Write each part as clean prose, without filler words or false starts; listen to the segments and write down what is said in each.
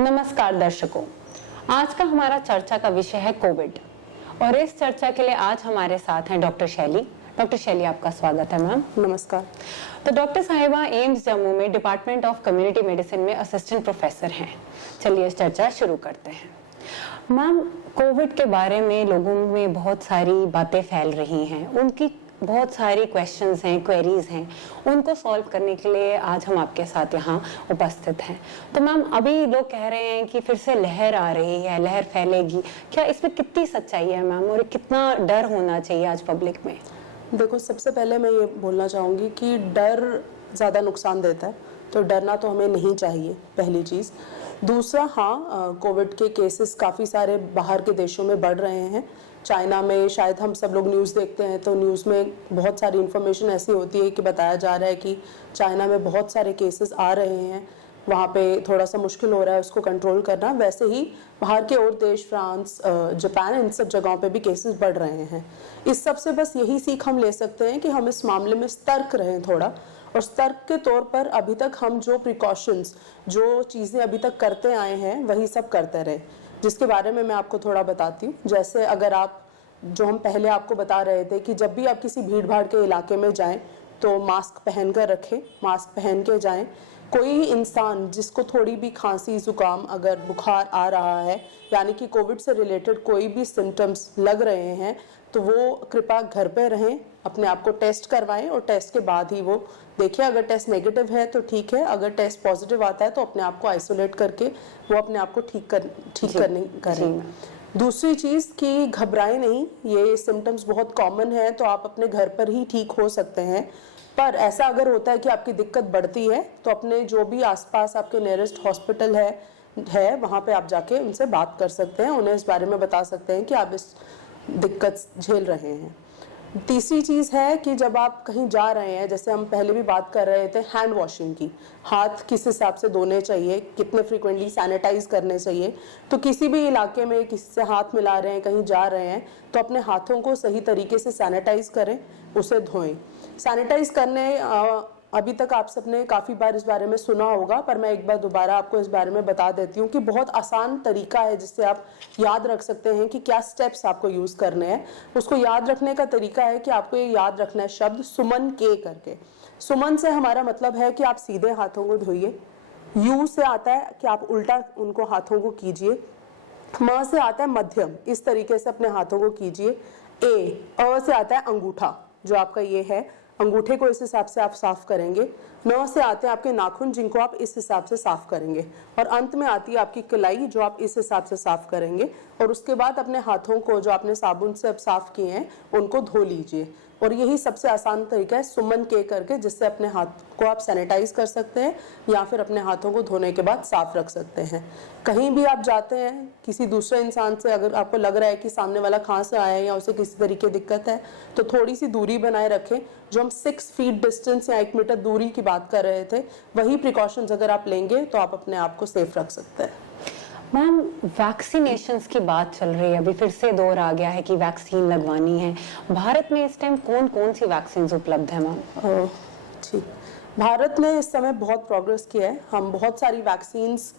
नमस्कार दर्शकों, आज का हमारा चर्चा का विषय है कोविड और इस चर्चा के लिए आज हमारे साथ हैं डॉक्टर शैली। डॉक्टर शैली, आपका स्वागत है मैम। नमस्कार। तो डॉक्टर साहिबा एम्स जम्मू में डिपार्टमेंट ऑफ कम्युनिटी मेडिसिन में असिस्टेंट प्रोफेसर हैं। चलिए इस चर्चा शुरू करते हैं। मैम, कोविड के बारे में लोगों में बहुत सारी बातें फैल रही हैं, उनकी बहुत सारी क्वेश्चंस हैं, क्वेरीज हैं, उनको सॉल्व करने के लिए आज हम आपके साथ यहाँ उपस्थित हैं। तो मैम, अभी लोग कह रहे हैं कि फिर से लहर आ रही है, लहर फैलेगी, क्या इसमें कितनी सच्चाई है मैम, और कितना डर होना चाहिए आज पब्लिक में? देखो, सबसे पहले मैं ये बोलना चाहूँगी कि डर ज़्यादा नुकसान देता है, तो डरना तो हमें नहीं चाहिए, पहली चीज़। दूसरा, हाँ, कोविड के केसेस काफ़ी सारे बाहर के देशों में बढ़ रहे हैं। चाइना में शायद हम सब लोग न्यूज़ देखते हैं तो न्यूज़ में बहुत सारी इन्फॉर्मेशन ऐसी होती है कि बताया जा रहा है कि चाइना में बहुत सारे केसेस आ रहे हैं, वहाँ पे थोड़ा सा मुश्किल हो रहा है उसको कंट्रोल करना। वैसे ही बाहर के और देश, फ्रांस, जापान, इन सब जगहों पे भी केसेस बढ़ रहे हैं। इस सब से बस यही सीख हम ले सकते हैं कि हम इस मामले में सतर्क रहें थोड़ा, और सतर्क के तौर पर अभी तक हम जो प्रिकॉशंस, जो चीज़ें अभी तक करते आए हैं वही सब करते रहें, जिसके बारे में मैं आपको थोड़ा बताती हूँ। जैसे अगर आप, जो हम पहले आपको बता रहे थे कि जब भी आप किसी भीड़ भाड़ के इलाके में जाएं तो मास्क पहन कर रखें, मास्क पहन के जाएं। कोई इंसान जिसको थोड़ी भी खांसी, जुकाम, अगर बुखार आ रहा है, यानी कि कोविड से रिलेटेड कोई भी सिम्टम्स लग रहे हैं, तो वो कृपया घर पे रहें, अपने आप को टेस्ट करवाएं और टेस्ट के बाद ही वो देखिए, अगर टेस्ट नेगेटिव है तो ठीक है, अगर टेस्ट पॉजिटिव आता है तो अपने आप को आइसोलेट करके वो अपने आप को ठीक करें। दूसरी चीज़ कि घबराएं नहीं, ये सिम्टम्स बहुत कॉमन है, तो आप अपने घर पर ही ठीक हो सकते हैं। पर ऐसा अगर होता है कि आपकी दिक्कत बढ़ती है तो अपने जो भी आसपास आपके नियरेस्ट हॉस्पिटल है वहाँ पे आप जाके उनसे बात कर सकते हैं, उन्हें इस बारे में बता सकते हैं कि आप इस दिक्कत झेल रहे हैं। तीसरी चीज़ है कि जब आप कहीं जा रहे हैं, जैसे हम पहले भी बात कर रहे थे हैंड वॉशिंग की, हाथ किस हिसाब से धोने चाहिए, कितने फ्रीक्वेंटली सैनिटाइज करने चाहिए। तो किसी भी इलाके में किसी से हाथ मिला रहे हैं, कहीं जा रहे हैं, तो अपने हाथों को सही तरीके से सैनिटाइज करें, उसे धोएं। सैनिटाइज करने अभी तक आप सबने काफ़ी बार इस बारे में सुना होगा, पर मैं एक बार दोबारा आपको इस बारे में बता देती हूँ कि बहुत आसान तरीका है जिससे आप याद रख सकते हैं कि क्या स्टेप्स आपको यूज़ करने हैं। उसको याद रखने का तरीका है कि आपको ये याद रखना है शब्द सुमन के करके। सुमन से हमारा मतलब है कि आप सीधे हाथों को धोइए। यू से आता है कि आप उल्टा उनको हाथों को कीजिए। म से आता है मध्यम, इस तरीके से अपने हाथों को कीजिए। अ से आता है अंगूठा, जो आपका ये है, अंगूठे को इस हिसाब से आप साफ करेंगे। न से आते हैं आपके नाखून, जिनको आप इस हिसाब से साफ करेंगे, और अंत में आती है आपकी कलाई, जो आप इस हिसाब से साफ करेंगे। और उसके बाद अपने हाथों को, जो आपने साबुन से अब साफ किए हैं, उनको धो लीजिए। और यही सबसे आसान तरीका है सुमन के करके, जिससे अपने हाथ को आप सैनिटाइज कर सकते हैं या फिर अपने हाथों को धोने के बाद साफ रख सकते हैं। कहीं भी आप जाते हैं, किसी दूसरे इंसान से अगर आपको लग रहा है कि सामने वाला खांस रहा है या उसे किसी तरीके की दिक्कत है, तो थोड़ी सी दूरी बनाए रखें। जो हम 6 फीट डिस्टेंस या 1 मीटर दूरी की बात कर रहे थे, वही प्रिकॉशंस अगर आप लेंगे तो आप अपने आप को सेफ रख सकते हैं। मैम, वैक्सीनेशंस की बात चल रही है, अभी फिर से दौर आ गया है कि वैक्सीन लगवानी है। भारत में इस टाइम कौन कौन सी वैक्सीन उपलब्ध है मैम? ठीक, भारत ने इस समय बहुत प्रोग्रेस किया है। हम बहुत सारी वैक्सीन्स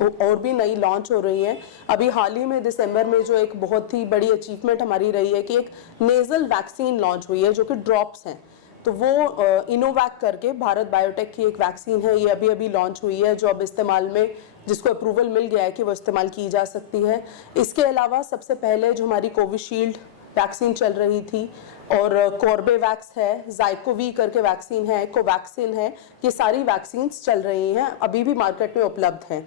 और भी नई लॉन्च हो रही हैं। अभी हाल ही में दिसंबर में जो एक बहुत ही बड़ी अचीवमेंट हमारी रही है कि एक नेजल वैक्सीन लॉन्च हुई है, जो कि ड्रॉप्स हैं। तो वो इनोवैक करके भारत बायोटेक की एक वैक्सीन है, ये अभी अभी लॉन्च हुई है, जो अब इस्तेमाल में, जिसको अप्रूवल मिल गया है कि वो इस्तेमाल की जा सकती है। इसके अलावा सबसे पहले जो हमारी कोविशील्ड वैक्सीन चल रही थी, और कॉर्बेवैक्स है, ज़ाइकोवी करके वैक्सीन है, कोवैक्सिन है, ये सारी वैक्सीन्स चल रही हैं, अभी भी मार्केट में उपलब्ध हैं।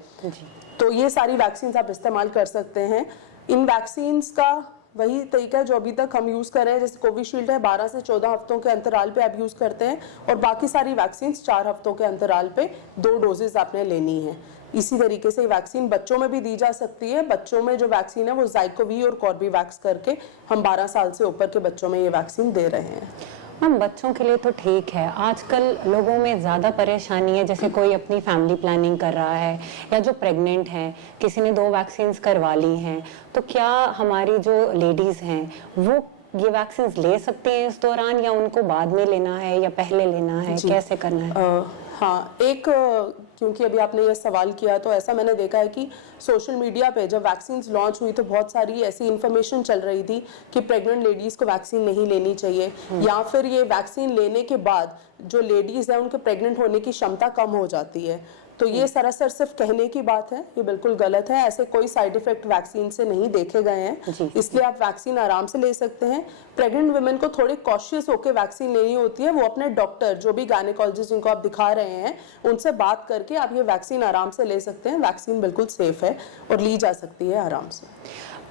तो ये सारी वैक्सीन्स आप इस्तेमाल कर सकते हैं। इन वैक्सीन्स का वही तरीका है जो अभी तक हम यूज़ कर रहे हैं। जैसे कोविशील्ड है, 12 से 14 हफ्तों के अंतराल पे आप यूज़ करते हैं, और बाकी सारी वैक्सीन्स 4 हफ्तों के अंतराल पे 2 डोजेज आपने लेनी है। इसी तरीके से वैक्सीन बच्चों में भी दी जा सकती है। बच्चों में जो वैक्सीन है वो ज़ाइकोवी और कॉर्बेवैक्स करके हम 12 साल से ऊपर के बच्चों में ये वैक्सीन दे रहे हैं। मैम, बच्चों के लिए तो ठीक है, आजकल लोगों में ज़्यादा परेशानी है, जैसे कोई अपनी फैमिली प्लानिंग कर रहा है या जो प्रेग्नेंट है, किसी ने 2 वैक्सीन्स करवा ली हैं, तो क्या हमारी जो लेडीज़ हैं वो ये वैक्सीन्स ले सकती हैं इस दौरान, या उनको बाद में लेना है या पहले लेना है, कैसे करना है? हाँ, एक क्योंकि अभी आपने ये सवाल किया, तो ऐसा मैंने देखा है कि सोशल मीडिया पे जब वैक्सीन लॉन्च हुई तो बहुत सारी ऐसी इन्फॉर्मेशन चल रही थी कि प्रेग्नेंट लेडीज को वैक्सीन नहीं लेनी चाहिए, या फिर ये वैक्सीन लेने के बाद जो लेडीज है उनके प्रेग्नेंट होने की क्षमता कम हो जाती है। तो ये सरासर सिर्फ कहने की बात है, ये बिल्कुल गलत है। ऐसे कोई साइड इफेक्ट वैक्सीन से नहीं देखे गए हैं, इसलिए आप वैक्सीन आराम से ले सकते हैं। प्रेग्नेंट वुमेन को थोड़े कॉशियस होकर वैक्सीन लेनी होती है, वो अपने डॉक्टर जो भी गायनेकोलॉजिस्ट जिनको आप दिखा रहे हैं उनसे बात करके आप ये वैक्सीन आराम से ले सकते हैं। वैक्सीन बिल्कुल सेफ है और ली जा सकती है आराम से।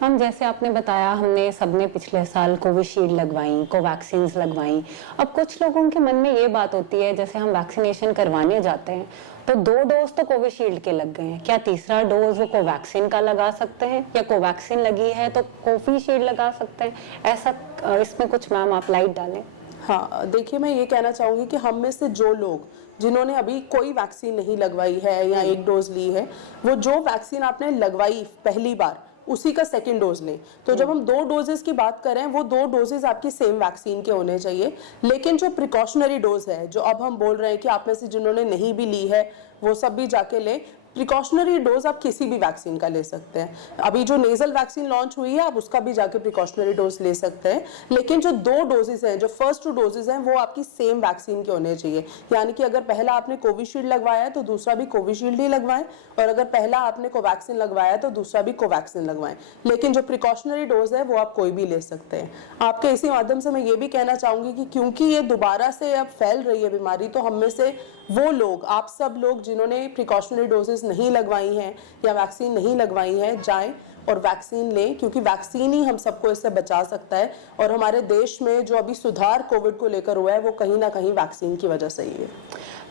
मैम जैसे आपने बताया हमने सबने पिछले साल कोविशील्ड लगवाई, कोवैक्सीन लगवाई। अब कुछ लोगों के मन में ये बात होती है जैसे हम वैक्सीनेशन करवाने जाते हैं तो 2 डोज तो कोविशील्ड के लग गए हैं, क्या तीसरा डोज वो कोवैक्सीन का लगा सकते हैं, या कोवैक्सीन लगी है तो कोविशील्ड लगा सकते हैं? ऐसा इसमें कुछ मैम आप लाइट डालें। हाँ, देखिए मैं ये कहना चाहूंगी कि हम में से जो लोग जिन्होंने अभी कोई वैक्सीन नहीं लगवाई है या 1 डोज ली है, वो जो वैक्सीन आपने लगवाई पहली बार उसी का सेकंड डोज लें। तो जब हम 2 डोजेस की बात करें, वो 2 डोजेस आपकी सेम वैक्सीन के होने चाहिए। लेकिन जो प्रिकॉशनरी डोज है, जो अब हम बोल रहे हैं कि आप में से जिन्होंने नहीं भी ली है वो सब भी जाके लें, प्रिकॉशनरी डोज आप किसी भी वैक्सीन का ले सकते हैं। अभी जो नेजल वैक्सीन लॉन्च हुई है आप उसका भी जाके प्रिकॉशनरी डोज ले सकते हैं। लेकिन जो 2 डोजेस हैं, जो फर्स्ट 2 डोजेस हैं, वो आपकी सेम वैक्सीन के होने चाहिए। यानी कि अगर पहला आपने कोविशील्ड लगवाया है तो दूसरा भी कोविशील्ड ही लगवाएं, और अगर पहला आपने कोवैक्सीन लगवाया है तो दूसरा भी कोवैक्सीन लगवाएं। लेकिन जो प्रिकॉशनरी डोज है वो आप कोई भी ले सकते हैं। आपके इसी माध्यम से मैं ये भी कहना चाहूंगी कि क्योंकि ये दोबारा से अब फैल रही है बीमारी, तो हम में से वो लोग, आप सब लोग जिन्होंने प्रिकॉशनरी डोजेस नहीं लगवाई हैं या वैक्सीन नहीं लगवाई है, जाएं और वैक्सीन लें, क्योंकि वैक्सीन ही हम सबको इससे बचा सकता है। और हमारे देश में जो अभी सुधार कोविड को लेकर हुआ है वो कहीं ना कहीं वैक्सीन की वजह से ही है।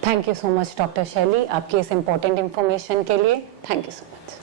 Thank you so much doctor शैली, आपकी इस इम्पोर्टेंट इंफॉर्मेशन के लिए। Thank you so much.